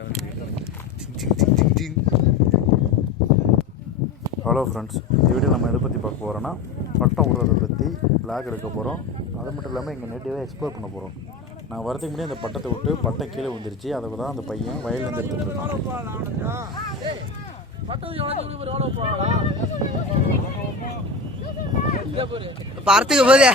Hello friends, இந்த video நம்ம எதை பற்றி பார்க்க போகிறோன்னா பட்டம் விடுறதை பற்றி பிளாக் எடுக்க போகிறோம். அது மட்டும் இல்லாமல் எங்கள் நேட்டிவாக எக்ஸ்ப்ளோர் பண்ண போகிறோம். நான் வரதுக்கு முன்னாடி அந்த பட்டத்தை விட்டு பட்டம் கீழே வந்துருச்சு. அதை தான் அந்த பையன் வயல்லேருந்து எடுத்துகிட்டு இருக்கான். படத்துக்கு போதே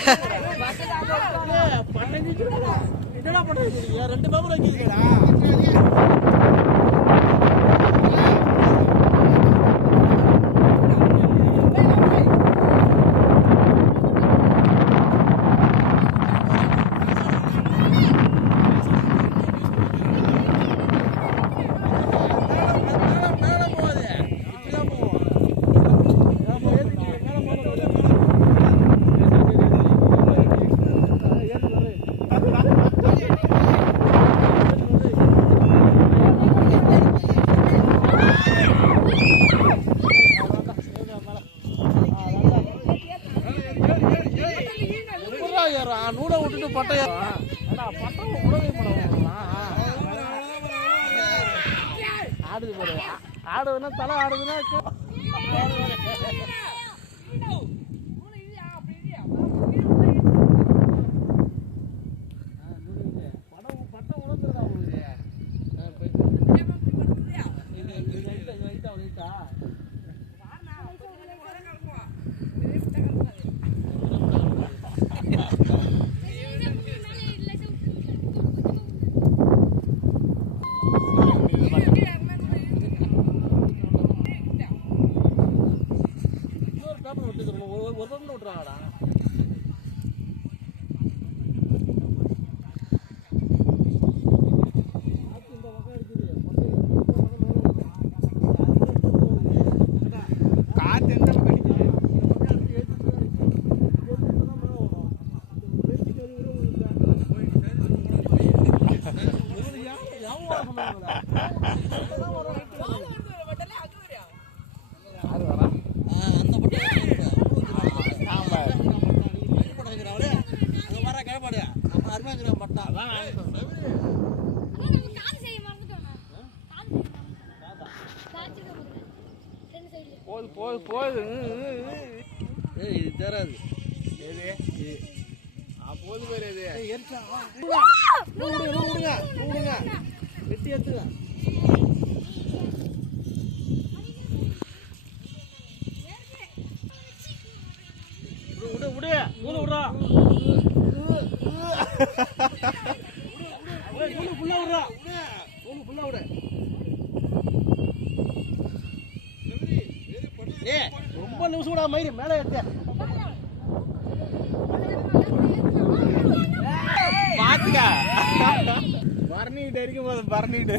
நூட விட்டுட்டு பட்டையா பட்டம் உடவே ஆடுது பாரு. ஆடுதுன்னா தலை ஆடுதுன்னா பட்டம் உணர்ந்துருதா உங்களுக்கு ஒரு பக்கம் விட்டுறாங்கடா. போகுது இது தராது. போது பேர் இது வெட்டி எடுத்துக்க. விடு விடு நூறு விடுறா ஃபுல்லா விடுறா ஃபுல்லா விடு. ரொம்ப நிமிஷம் விடா மயிறு மேலே ஏற்ற பாத்துக்க. பரணிக்கிட்ட இருக்கும் போது பரணிக்கிட்டு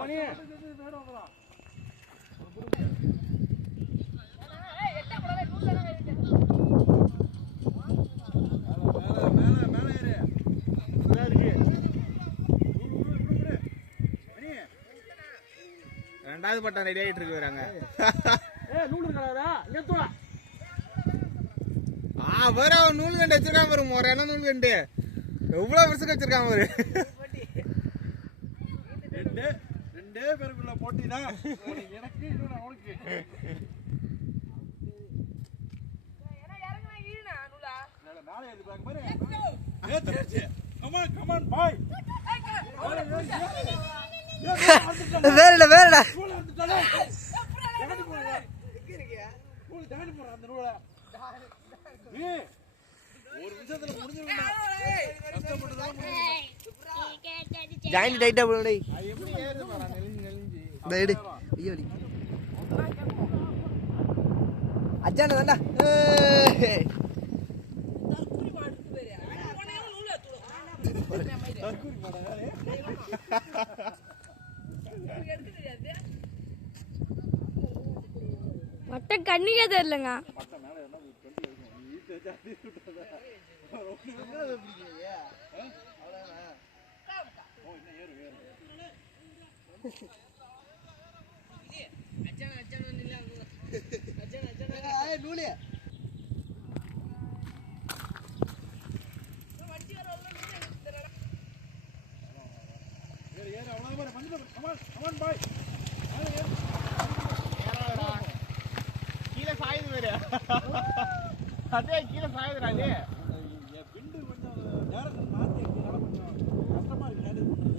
மணி ரெண்டாவது பட்டம் ரெடி ஆகிட்டு இருக்கு வராங்க. வேற நூல் கண்டு வச்சிருக்கான் பாரு. முறையான நூல் கண்டு எவ்வளவு வருஷத்துக்கு வச்சிருக்கான் பாரு. ரெண்டே பேருக்குள்ள போட்டினா எனக்கு அவனுக்கு வேறடா வேறடா ஒரு நிமிஷத்துல முடிஞ்சிருக்கா. ஜாயிண்ட் டைட்டா போடுடா. எப்படி ஏறுது நான் நெளிஞ்சு டேய் ஐயோ டி அஜான வேண்டா. மட்ட கண்ணிக்கே தெரியலங்க. கீழே சாயுது வேற. அதே கீழே சாயுதுடா அது. விண்டு கொஞ்சம் டேரக்ட் மாத்தி கொஞ்சம் கஷ்டமா இருக்கு ஹேண்டில் பண்றது.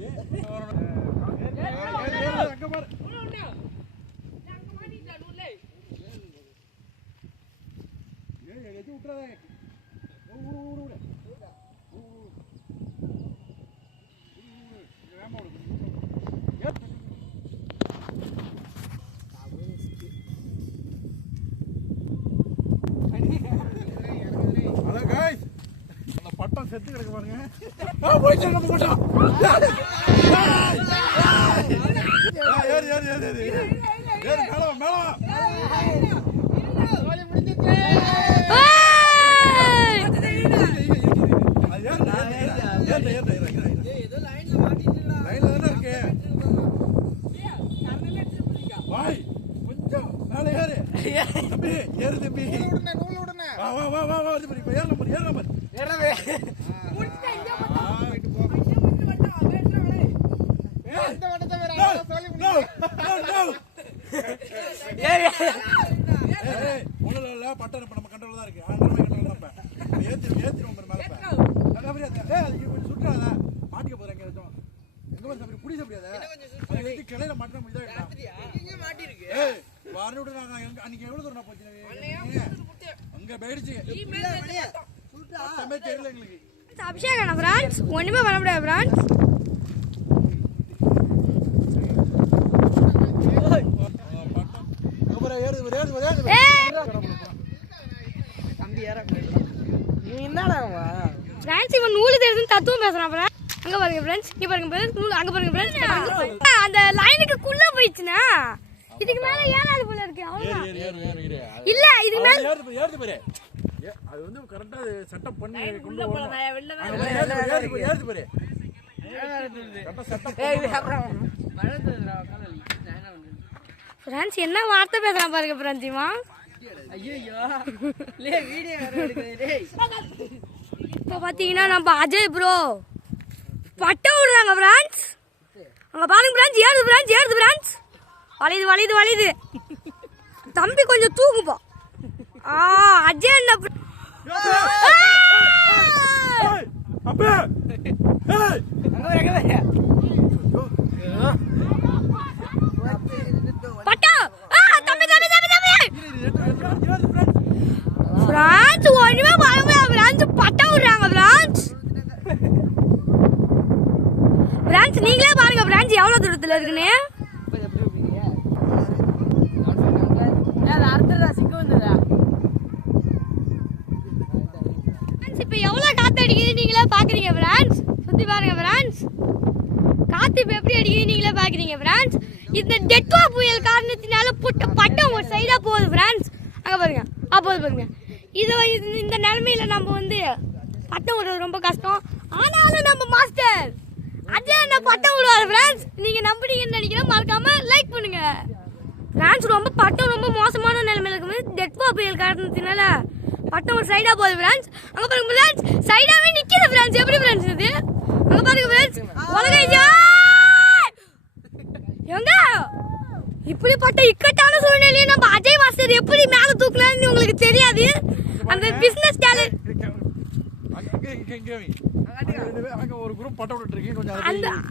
அங்க பாரு. எது விட்டுறாதே. ஊடு. வேமா விடு. ஹலோ गाइस, அந்த பட்டம் செத்து கிடக்கு பாருங்க. போய் நம்ம போட்டோம். ஏறு மேல. கோலி முடிஞ்சிச்சு. ஏதோ லைன்ல மாட்டிட்டீங்களா? லைன்ல தான இருக்கு. பாய் கொஞ்சம் மேல ஏறு. தம்பி ஏறு தம்பி. நூல் விடுனே. வா வந்து இப்ப ஏறு நம்பர். ஏறவே. முடிச்சா இங்க போடா. போயிட்டு போ. அங்க வந்து வட்டா வேறவே. இந்த வட்டத்தை வேற சொல்லி விடு. ஏய் ஒண்ணுல பட்டம் நம்ம கண்ட்ரோல்ல தான் இருக்கு. ஆண்டறமே கண்ட்ரோல்ல தான். ஏத்தி உங்க மேல பா. அங்க அப்படியே அது கொஞ்சம் சுற்றாத. மாட்டிக்க போறேன் எங்க வெச்சோம். எங்க வந்து அப்படி புடி அப்படியே. அது ஏத்தி கிளையில மாட்டணும் இதா இருக்கா. இங்க மாட்டி இருக்கு. ஏய் வாரன விடு நான் அன்னைக்கு எவ்வளவு தூரம் போச்சு. அங்க போயிடுச்சு. சுற்றா. தம்பி தெரியல உங்களுக்கு. அபிஷேகம் பிரான்ஸ் ஒண்ணுமே பண்ண முடியாது பிரான்ஸ். இவன் நூலு தெரியுதுன்னு தத்துவம் பேசுறான் பிரான்ஸ். அங்க பாருங்க பிரான்ஸ், இங்க பாருங்க பிரான்ஸ், நூல் அங்க பாருங்க பிரான்ஸ். அந்த லைனுக்குள்ள போயிடுச்சுனா இதுக்கு மேல ஏறாது போல இருக்கு. அவ்வளவுதான். இல்ல இதுக்கு மேல ஏறுது பாரு. அது வந்து கரெக்ட்டா செட்டப் பண்ணி கொண்டு போறோம். ஏறுது பாரு. கரெக்ட்டா செட்டப் பிரான்ஸ் என்ன வார்த்தை பேசுறான் பாருங்க பிரான்சிமா. ஐயோ லே வீடியோ வேற எடுக்குது டேய். இப்போ பாத்தீங்கன்னா நம்ம அஜய் ப்ரோ பட்டம் விடுறாங்க பிரான்ஸ். அங்க பாருங்க பிரான்ஸ், ஏறுது பிரான்ஸ். வளையுது. தம்பி கொஞ்சம் தூக்குப்பா. அஜய் என்ன அப்பே. பட்டம். தம்பி பிரான்ஸ் ஒண்ணுமே பாருங்க பிரான்ஸ் பட்டம் விடுறாங்க பிரான்ஸ். நீங்களே பாருங்க பிரான்ஸ் எவ்வளவு தூரத்துல இருக்குன்னு. இப்ப எவ்வளவு காத்து அடிக்குது நீங்களே பாக்குறீங்க பிரான்ஸ். சுத்தி பாருங்க பிரான்ஸ். காத்து இப்ப எப்படி அடிக்குது நீங்களே பாக்குறீங்க பிரான்ஸ். இந்த டெட்வா புயல் காரணத்தினால பட்டம் ஒரு சைடா போகுது பிரான்ஸ். அங்க பாருங்க பாருங்க. இந்த நிலைமையில நம்ம வந்து பட்டம் விடுறது ரொம்ப கஷ்டம். ஆனாலும் நம்ம மாஸ்டர் அஜய் என்ன பட்டம் விடுவாரு பிரான்ஸ். நீங்க நம்புறீங்கன்னு நினைக்கிறேன். மறக்காம லைக் பண்ணுங்க. பிரான்ஸ் பட்டம் ரொம்ப மோசமான நிலைமையில இருக்குது. டெட்வா புயல் காரணத்தினால பட்டம் ஒரு சைடா போகுது பிரான்ஸ். அங்க பாருங்க பிரான்ஸ், சைடாவே நிக்குது பிரான்ஸ். எப்படி பிரான்ஸ் இது? அங்க பாருங்க பிரான்ஸ், உலகையா எங்க இப்படிப்பட்ட இக்கட்டான சூழ்நிலையை நம்ம அஜய் மாஸ்டர் எப்படி மேல தூக்கலாம்னு உங்களுக்கு தெரியாது. அந்த பிசினஸ் டேலண்ட் அங்க ஒரு குரூப் பட்டம் விட்டுட்டு இருக்கீங்க.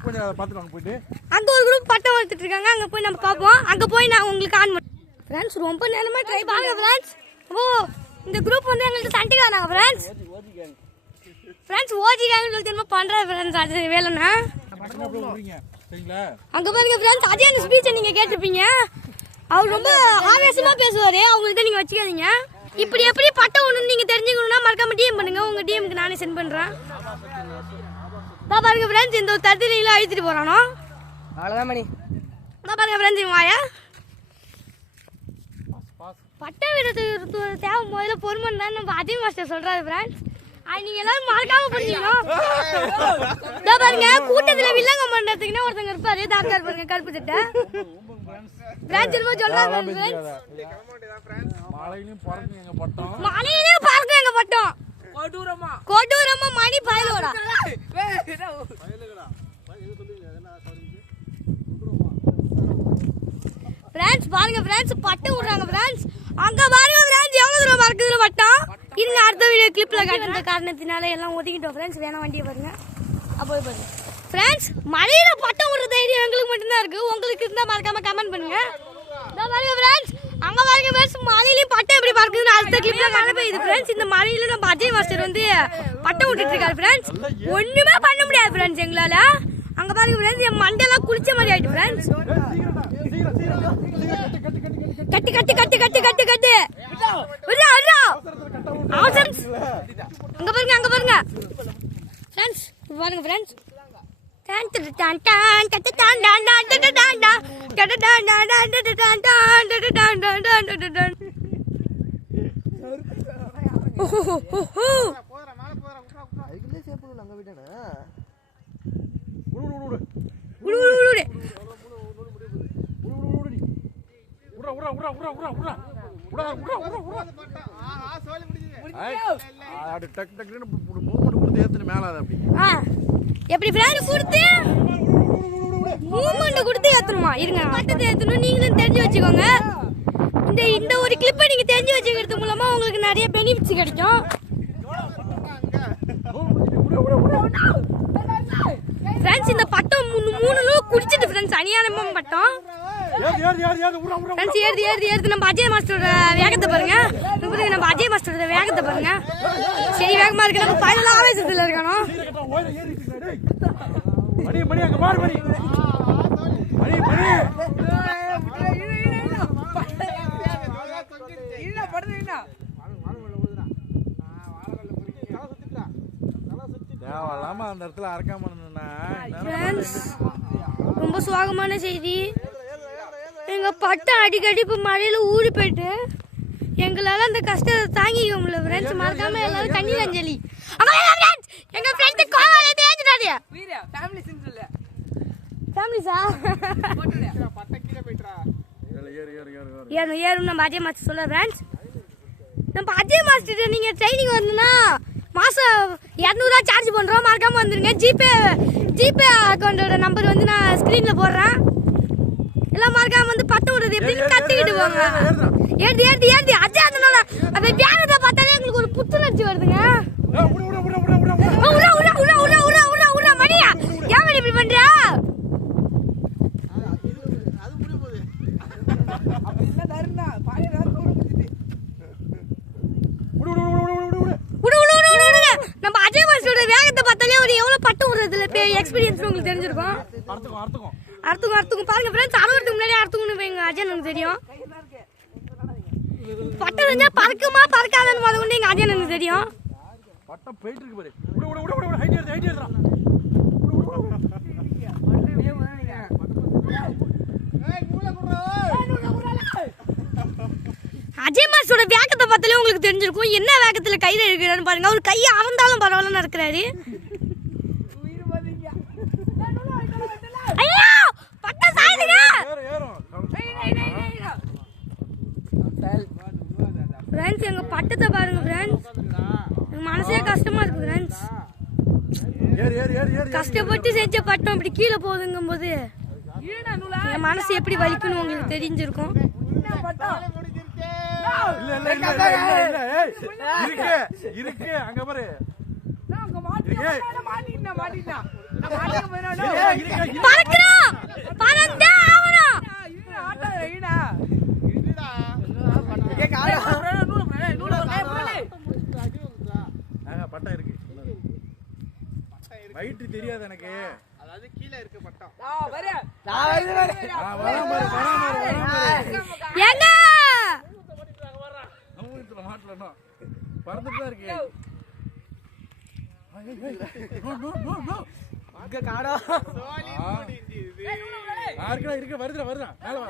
கொஞ்சம் அதை பார்த்துட்டு போயிட்டு அங்க ஒரு குரூப் பட்டம் விட்டுட்டு இருக்காங்க. அங்க போய் நம்ம பார்ப்போம். அங்க போய் நான் உங்களுக்கு ஆன் பண்ணேன் ஃப்ரெண்ட்ஸ். ரொம்ப நேரமா ட்ரை பாருங்க ஃப்ரெண்ட்ஸ். இந்த குரூப் வந்து எங்களுக்கு சண்டைக்கானாங்க ஃப்ரெண்ட்ஸ். ஓஜி கேங்னு சொல்லி திரும்ப பண்றாரு ஃப்ரெண்ட்ஸ். அது வேலைன்னா அங்க பாருங்க ஃப்ரெண்ட்ஸ், அதே அந்த ஸ்பீச்சை நீங்க கேட்டிருப்பீங்க. அவர் ரொம்ப ஆவேசமா பேசுவாரு. அவங்கள்ட்ட நீங்க வச்சுக்காதீங்க. இப்படி எப்படி பட்டம் ஒண்ணு நீங்க தெரிஞ்சுக்கணும்னா மறக்காம டிஎம் பண்ணுங்க. உங்க டிஎம்க்கு நானே சென்ட் பண்றேன். பாருங்க ஃப்ரெண்ட்ஸ், இந்த ஒரு தத்திரியில அழிச்சிட்டு போறானோ. அவ்வளவுதான் மணி. பாருங்க ஃப்ரெண்ட்ஸ், இவன் வாயா பட்டை விடுறதுக்கு தேவை. முதல்ல பொறுமை தான் நம்ம அஜய் மாஸ்டர் சொல்றாரு ஃப்ரெண்ட்ஸ். நீங்க எல்லாரும் மறக்காம பண்ணிக்கணும். பாருங்க, கூட்டத்துல வில்லங்க பண்றதுக்குன்னா ஒருத்தங்க இருப்பாரு, டாக்டர் பாருங்க கருப்பு சட்டை. ஃப்ரெண்ட்ஸ் திரும்ப சொல்றாரு ஃப்ரெண்ட்ஸ், மலையிலயும் பறக்கும் எங்க பட்டம். மலையிலயும் பறக்கும் எங்க பட்டம். கொடூரமா மணி பயலோட. ஃப்ரெண்ட்ஸ் பாருங்க ஃப்ரெண்ட்ஸ், பட்டை விடுறாங்க ஃப்ரெண்ட்ஸ். அங்க பாருங்க ஃப்ரெண்ட்ஸ், எவ்வளவு தூரம் பறக்குதுல பட்டம். இருங்க, அடுத்த வீடியோ கிளிப்ல காட்டுற காரணத்தினால எல்லாம் ஒதுக்கிட்டோம் ஃப்ரெண்ட்ஸ். வேணா வண்டியை பாருங்க. அப்போ பாருங்க ஃப்ரெண்ட்ஸ், மலையில பட்டம் விடுற தைரியம் எங்களுக்கு மட்டும்தான் இருக்கு. உங்களுக்கு இருந்தா மறக்காம கமெண்ட் பண்ணுங்க. பாருங்க ஃப்ரெண்ட்ஸ், அங்க பாருங்க ஃப்ரெண்ட்ஸ், மலையிலயும் பட்டம் எப்படி பறக்குதுன்னு அடுத்த கிளிப்ல மழை பெய்யுது ஃப்ரெண்ட்ஸ். இந்த மலையில நம்ம அஜய் மாஸ்டர் வந்து பட்டம் விட்டுட்டு இருக்காரு ஃப்ரெண்ட்ஸ். ஒண்ணுமே பண்ண முடியாது ஃப்ரெண்ட்ஸ் எங்களால. அங்க பாருங்க ஃப்ரெண்ட்ஸ், என் மண்டெல்லாம் குளிச்ச மாதிரி ஆயிட்டு ஃப்ரெண்ட்ஸ். கட்டு கட்டு கட்டு கட்டு கட்டு கட்டு அங்க பாருங்க, அங்க பாருங்க ஃப்ரெண்ட்ஸ். பாருங்க ஃப்ரெண்ட்ஸ், எப்படி ஃப்ரெண்ட்ஸ் கொடுத்து மூமெண்ட் கொடுத்து ஏத்தணுமா? இருங்க, பட்டத்தை ஏத்தணும். நீங்களும் தெரிஞ்சு வச்சுக்கோங்க. இந்த ஒரு கிளிப்பை நீங்க தெரிஞ்சு வச்சுக்கிறது மூலமா உங்களுக்கு நிறைய பெனிஃபிட்ஸ் கிடைக்கும். ஃப்ரெண்ட்ஸ், இந்த பட்டம் 3 நாள் குடிச்சிட்டு ஃப்ரெண்ட்ஸ், அநியாயமா பட்டம் ஃப்ரெண்ட்ஸ். ஏறுது நம்ம அஜய் மாஸ்டரோட வேகத்தை பாருங்க. நம்ம அஜய் மாஸ்டரோட வேகத்தை பாருங்க. சரி, வேகமா இருக்கு. நம்ம ஃபைனல் ஆவேசத்துல இருக்கணும். அந்த இடத்துல அறக்காம ரொம்ப சுவாகமான செய்தி. எங்க பட்டம் அடிக்கடி இப்ப மழையில ஊறி போயிட்டு எங்களால அந்த கஷ்டத்தை தாங்கிக்க முடியல ஃப்ரெண்ட்ஸ். மறக்காம எல்லாரும் கண்ணீர் அஞ்சலி. எங்க ஃப்ரெண்ட் கோவால தேஞ்சிட்டாரு. ஃபேமிலி சின்ஸ்ல ஃபேமிலிஸா பட்ட கீழ போய்ட்றா. ஏறு நம்ம அஜய் மாஸ்டர் சொல்ல ஃப்ரெண்ட்ஸ். நம்ம அஜய் மாஸ்டர் நீங்க ட்ரைனிங் வரணும்னா மாசம் 200 ரூபா சார்ஜ் பண்றோம். மறக்காம வந்துருங்க. ஜிபே அக்கௌண்டோட நம்பர் வந்து நான் ஸ்கிரீன்ல போடுறேன். எல்லாம் மறக்காம வந்து பட்டம் விடுறது எப்படின்னு கத்துக்கிட்டு போங்க. ஏறி அஜய் அதனால அந்த தியானத்தை பார்த்தாலே எங்களுக்கு ஒரு புத்துணர்ச்சி வருதுங்க. மணியா ஏன் மணி இப்படி பண்ற? நம்ம அஜய் மாஸ்டரோட வேகத்தை பார்த்தாலே ஒரு எவ்வளவு பட்டம் விடுறதுல எக்ஸ்பீரியன்ஸ் உங்களுக்கு தெரிஞ்சிருக்கும். அர்த்தம் பாருங்க ஃப்ரெண்ட்ஸ், அறுவதுக்கு முன்னாடி அர்த்தம்னு எங்க அஜய் எனக்கு தெரியும். பட்டம் தெரிஞ்சா பறக்குமா பறக்காதன்னு முதல்ல எங்க அஜய் எனக்கு தெரியும். பட்டம் போயிட்டு இருக்கு பாரு. ஹைட் ஏறுறா. அஜய் மாஸ்டரோட வேகத்தை பார்த்தாலே உங்களுக்கு தெரிஞ்சிருக்கும். என்ன வேகத்துல கையில இருக்கிறான்னு பாருங்க. அவர் கையை அறந்தாலும் பரவாயில்லன்னு இருக்கிறாரு. ஐயோ பட்டம் சாயுதுங்க ஃப்ரெண்ட்ஸ். எங்க பட்டத்தை பாருங்க ஃப்ரெண்ட்ஸ். எங்க மனசே கஷ்டமா இருக்கு ஃப்ரெண்ட்ஸ். கஷ்டப்பட்டு செஞ்ச பட்டம் இப்படி கீழே போகுதுங்கும் போது என் மனசு எப்படி வலிக்குன்னு உங்களுக்கு தெரிஞ்சிருக்கும். அங்க பாரு பட்டம் இருக்கு. வயிற்று தெரியாது எனக்கு. அதாவது கீழே இருக்கு பட்டம். பறந்துட்டு தான் இருக்கு. இங்க காடா இருக்க வருதுடா மேல வா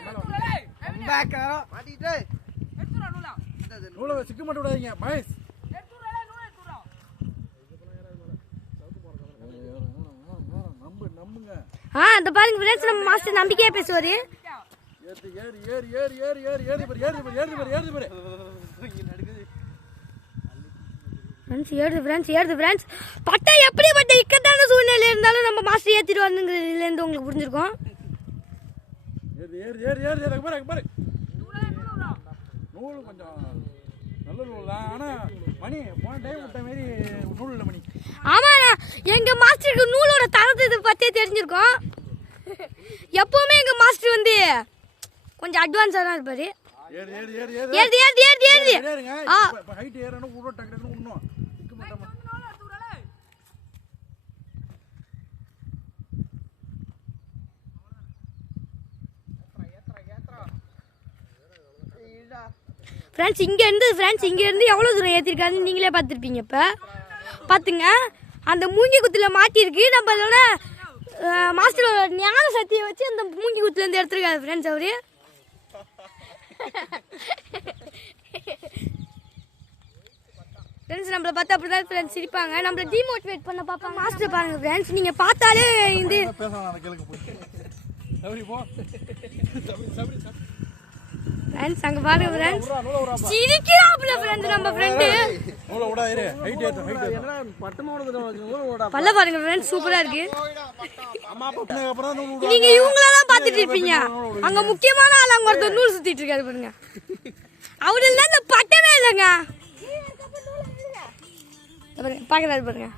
மாட்டிட்டு நூலை சிக்க மாட்ட விடாதீங்க மகேஷ். நம்புங்க. அந்த பாருங்க ஃப்ரெண்ட்ஸ், நம்ம மாஸ்டர் நம்பிக்கையா பேசுவாரு. ஏறுது ஃப்ரெண்ட்ஸ். பட்டை எப்படிப்பட்ட இக்கட்டான சூழ்நிலை இருந்தாலும் நம்ம மாஸ்டர் ஏத்திட்டு வந்துங்கிறதுல இருந்து உங்களுக்கு புரிஞ்சிருக்கும். நூல் கொஞ்சம் நல்ல நூல் தான், ஆனா மணி போன டைம் விட்ட மாதிரி நூல் இல்லை மணி. ஆமாண்ணா, எங்க மாஸ்டருக்கு நூலோட தரத்தை பத்தியே தெரிஞ்சிருக்கும். எப்பவுமே எங்க மாஸ்டர் வந்து கொஞ்சம் அட்வான்ஸா தான் இருப்பாரு. ஃப்ரெண்ட்ஸ் இங்க இருந்து எவ்வளவு தூரம் ஏத்திருக்காருன்னு நீங்களே பார்த்துருப்பீங்க. இப்ப பாத்துங்க, அந்த மூங்கி குத்துல மாட்டிருக்கு. நம்ம அதோட மாஸ்டரோட ஞான சக்தியை வச்சு அந்த மூங்கி குத்துல இருந்து எடுத்துருக்காரு ஃப்ரெண்ட்ஸ் அவரு. ஃப்ரெண்ட்ஸ் நம்மள பார்த்தா அப்படிதான் ஃப்ரெண்ட்ஸ் சிரிப்பாங்க, நம்மள டிமோட்டிவேட் பண்ண பார்ப்பாங்க. மாஸ்டர் பாருங்க ஃப்ரெண்ட்ஸ், நீங்க பார்த்தாலே இந்த ஃப்ரெண்ட்ஸ் அங்க பாருங்க ஃப்ரெண்ட்ஸ், சிரிக்கிறாப்ல ஃப்ரெண்ட்ஸ் நம்ம ஃப்ரெண்ட். பல்ல பாருங்க ஃப்ரெண்ட்ஸ், சூப்பரா இருக்கு. நீங்க இவங்களெல்லாம் பார்த்துட்டு இருப்பீங்க, அங்க முக்கியமான ஆள் அங்க ஒருத்தர் நூல் சுத்திட்டு இருக்காரு பாருங்க. அவரு இல்ல இந்த பட்டமே இல்லைங்க, பாக்குறாரு பாருங்க.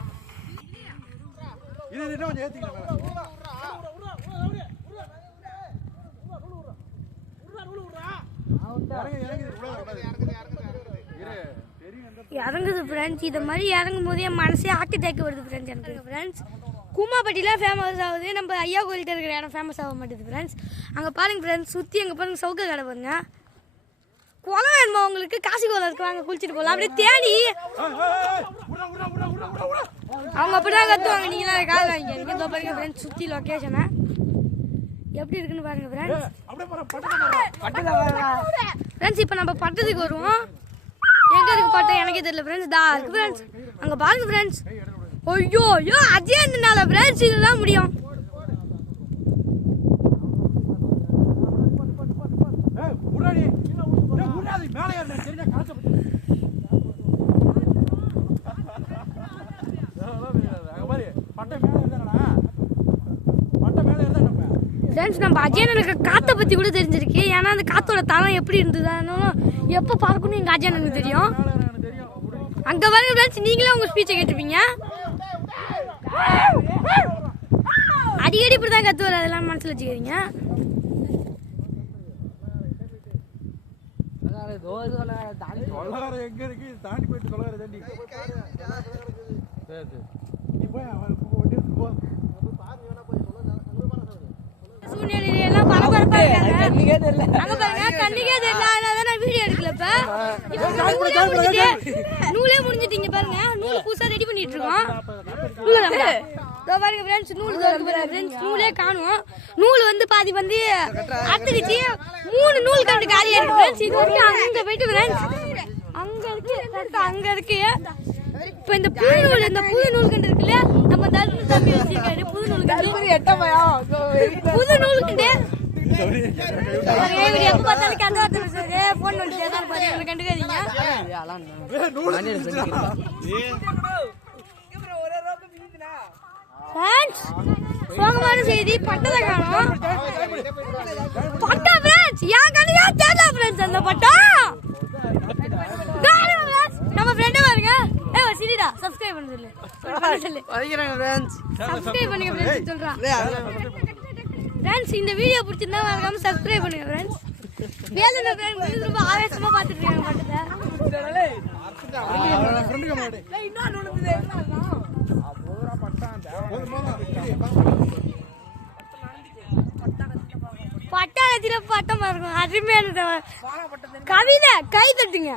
இறங்குது ஃப்ரெண்ட்ஸ், இதை மாதிரி இறங்கும் போது என் மனசே ஹார்ட் அட்டாக் வருது ஃப்ரெண்ட்ஸ் எனக்கு. ஃப்ரெண்ட்ஸ் குமாப்பட்டிலாம் ஃபேமஸ் ஆகுது, நம்ம ஐயா கோயில்கிட்ட இருக்கிற இடம் ஃபேமஸ் ஆக மாட்டேது ஃப்ரெண்ட்ஸ். அங்கே பாருங்க ஃப்ரெண்ட்ஸ், சுற்றி அங்கே பாருங்க சவுக்க கடை பாருங்க. குளம் வேணுமா உங்களுக்கு? காசி குளம் இருக்கு, வாங்க குளிச்சுட்டு போகலாம். அப்படியே தேடி அவங்க அப்படிதான் கத்துவாங்க, நீங்களாம் கால் வாங்கிக்கிறீங்க. இதோ பாருங்க ஃப்ரெண்ட்ஸ், சுற்றி லொக்கேஷனை எப்படி இருக்குன்னு பாருங்க ஃப்ரெண்ட்ஸ். ஃப்ரெண்ட்ஸ் இப்போ நம்ம பட்டத்துக்கு வருவோம். எங்க இருக்கு பட்டம் எனக்கே தெரியல ஃப்ரெண்ட்ஸ். தா இருக்கு ஃப்ரெண்ட்ஸ், அங்க பாருங்க ஃப்ரெண்ட்ஸ். ஐயோ ஐயோ, அஜயனால ஃப்ரெண்ட்ஸ் இதுதான் முடியும். ஃப்ரெண்ட்ஸ் நம்ம அஜயனுக்கு காற்றை பற்றி கூட தெரிஞ்சிருக்கு. ஏன்னா அந்த காற்றோட தரம் எப்படி இருந்ததுன்னு எப்போ பார்க்கணும் எங்கள் அஜயனுக்கு தெரியும். அங்கே பாருங்க ஃப்ரெண்ட்ஸ், நீங்களே உங்கள் ஸ்பீச்சை கேட்டிருப்பீங்க. அடிக்கடி இப்படி தான் கற்றுவார், அதெல்லாம் மனசில் வச்சுக்கிறீங்க. சூழ்நிலையெல்லாம் பரபரப்பா இருக்காங்க. அங்க பாருங்க, கண்ணுக்கே தெரியல, அதனால நான் வீடியோ எடுக்கல. இப்ப நூலே முடிஞ்சிட்டீங்க பாருங்க. நூல் புதுசா ரெடி பண்ணிட்டு இருக்கோம். பாருங்க ஃப்ரெண்ட்ஸ், நூலே காணும். நூல் வந்து பாதி வந்து அத்துக்குச்சு. 3 நூல் கண்டு காலியா இருக்கு ஃப்ரெண்ட்ஸ். இது வந்து அங்க போயிட்டு ஃப்ரெண்ட்ஸ் அங்க இருக்கு. இப்ப இந்த புது நூல் கண்டு இருக்குல்ல, நம்ம தர்ம தம்பி வச்சிருக்காரு புது நூல் கண்டு. எப்ப பார்த்தாலும் கண்டு வார்த்தை போன் பண்ணி பேசாரு, கண்டுக்காதீங்க. சோகமான செய்தி, பட்டத்தை காணோம். பட்டம் ஃப்ரெண்ட்ஸ் என் கண்ணுக்கே தெரியல ஃப்ரெண்ட்ஸ். அந்த பட்டம் நம்ம ஃப்ரெண்டே பாருங்க. சிரிடா சப்ஸ்கிரைப் பண்ண சொல்லு. சப்ஸ்கிரைப் பண்ணுங்க ஃப்ரெண்ட்ஸ் சொல்றான். ஃப்ரெண்ட்ஸ் இந்த வீடியோ பிடிச்சிருந்தா மறக்காம சப்ஸ்கிரைப் பண்ணுங்க ஃப்ரெண்ட்ஸ். வேலூர் ஃப்ரெண்ட்ஸ் ரொம்ப ஆவேசமா பார்த்துட்டு இருக்காங்க பட்டத்தை. பட்டாளத்தில பட்டமா இருக்கும், அருமையான கவிதை. கை தட்டுங்க.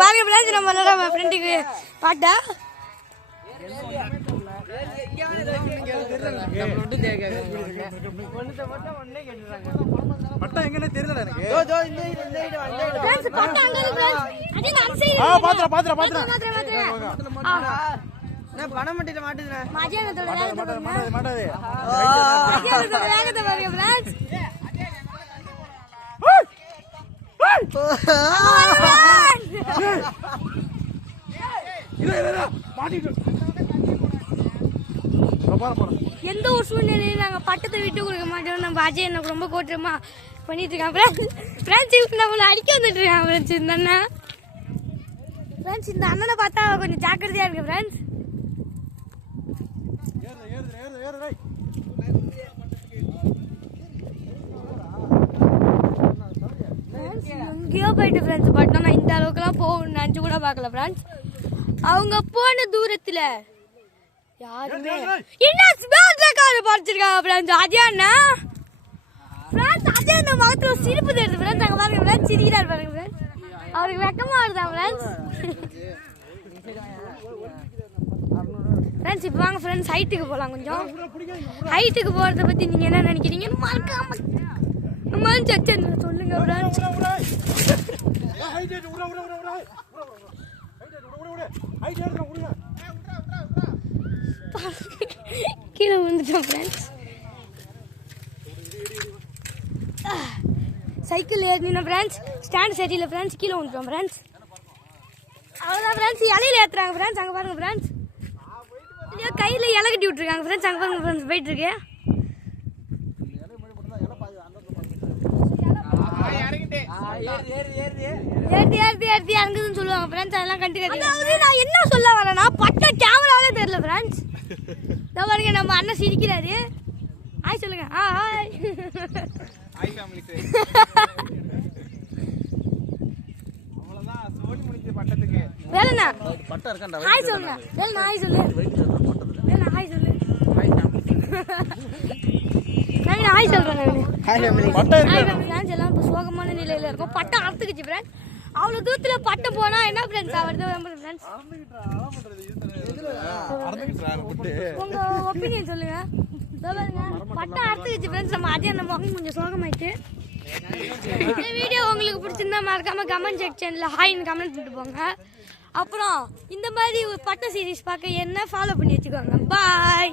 பாருங்க ஃப்ரெண்ட்ஸ் நம்ம ஃப்ரெண்டுக்கு பாட்டா பட்டம் எங்கன்னே தெரியல எனக்கு. ஃப்ரெண்ட்ஸ் பாட்டா அங்க இருக்கு அதே நான் சைடு பாத்துறேன். நான் பணமட்டில மாட்டுதுடா. மஜானத்தோட வேகத்தை மாட்டாது. மஜானத்தோட வேகத்தை பாருங்க ஃப்ரெண்ட்ஸ். எந்த ஒரு சூழ்நிலையும் நாங்க பட்டத்தை விட்டு கொடுக்க மாட்டோம். நம்ம அஜய் எனக்கு ரொம்ப கோட்டமா பண்ணிட்டு இருக்கான் ஃப்ரெண்ட்ஸ். நம்மள அடிக்க வந்துட்டு இருக்கான் ஃப்ரெண்ட்ஸ் இந்த அண்ணன். ஃப்ரெண்ட்ஸ் இந்த அண்ணனை பார்த்தா கொஞ்சம் ஜாக்கிரதையா இருக்கு ஃப்ரெண்ட்ஸ். எங்கேயோ போயிட்டு ஃப்ரெண்ட்ஸ் பட்டம் நான் இந்த அளவுக்குலாம் போகணும்னு நினச்சி கூட பார்க்கல ஃப்ரெண்ட்ஸ். அவங்க போன தூரத்துல யாருமே என்ன ஸ்பீட்ல கார் படிச்சிருக்காங்க ஃப்ரெண்ட்ஸ். அஜய் அண்ணா ஃப்ரெண்ட்ஸ் அஜய் அண்ணா முகத்துல சிரிப்பு தெரியுது ஃப்ரெண்ட்ஸ். அங்க பாருங்க ஃப்ரெண்ட்ஸ் சிரிக்கிறாரு பாருங்க ஃப்ரெண்ட்ஸ். அவருக்கு வெக்கமா வருதா ஃப்ரெண்ட்ஸ். ஃப்ரெண்ட்ஸ் இப்போ வாங்க ஃப்ரெண்ட்ஸ் ஹைட்டுக்கு போகலாம். கொஞ்சம் ஹைட்டுக்கு போகிறத பற்றி நீங்கள் என்ன நினைக்கிறீங்கன்னு மறக்காம சொல்லுங்க ஃப்ரெண்ட்ஸ். கீழே விழுந்துட்டோம் ஃப்ரெண்ட்ஸ். சைக்கிள் ஏறினா ஃப்ரெண்ட்ஸ் ஸ்டாண்ட் சரியில்லை ஃப்ரெண்ட்ஸ் கீழே விழுந்துட்டோம் ஃப்ரெண்ட்ஸ். அவ்வளோதான் ஃப்ரெண்ட்ஸ் இலையில ஏற்றுறாங்க ஃப்ரெண்ட்ஸ். அங்கே பாருங்க ஃப்ரெண்ட்ஸ் கையில் இலை கட்டி விட்டுருக்காங்க ஃப்ரெண்ட்ஸ். அங்கே பாருங்க ஃப்ரெண்ட்ஸ் போயிட்டு இருக்கு. ஏற்றி அங்குதுன்னு சொல்லுவாங்க ஃப்ரெண்ட்ஸ். அதெல்லாம் கண்டுக்காதீங்க. அதாவது நான் என்ன சொல்ல வரேன்னா பட்டம் கேமராவே தெரியல ஃப்ரெண்ட்ஸ். இதை பாருங்க நம்ம அண்ணன் சிரிக்கிறாரு. ஹாய் சொல்லுங்க. Hi hi family sir. அவ்வளவுதான் சோனி முடிஞ்ச பட்டத்துக்கு. வேலண்ணா பட்டம் இருக்கான்டா. ஹாய் சொல்லுங்க. வேலண்ணா ஹாய் சொல்லு. வேலண்ணா ஹாய் சொல்லு. நான் ஹாய் சொல்றேன். Hi family. பட்டம் ஹாய் ஃப்ரெண்ட்ஸ். எல்லாம் இப்போ சோகமான நிலையில இருக்கும். பட்டம் அறுத்துக்குச்சு ஃப்ரெண்ட்ஸ். அவ்வளோ தூரத்துல பட்டம் போனா என்ன ஃப்ரெண்ட்ஸ் ஆகுது ஃப்ரெண்ட்ஸ். உங்க ஒப்பீனியன் சொல்லுங்க. பட்டம் அறுத்துக்குச்சு ஃப்ரெண்ட்ஸ். நம்ம அதே நம்ம கொஞ்சம் சோகமாயிட்டு. இந்த வீடியோ உங்களுக்கு பிடிச்சிருந்தா மறக்காம கமெண்ட் செக்ஷன்ல ஹாய்னு கமெண்ட் பண்ணிட்டு போங்க. அப்புறம் இந்த மாதிரி ஒரு பட்ட சீரிஸ் பார்க்க என்ன ஃபாலோ பண்ணி வச்சுக்கோங்க. பாய்.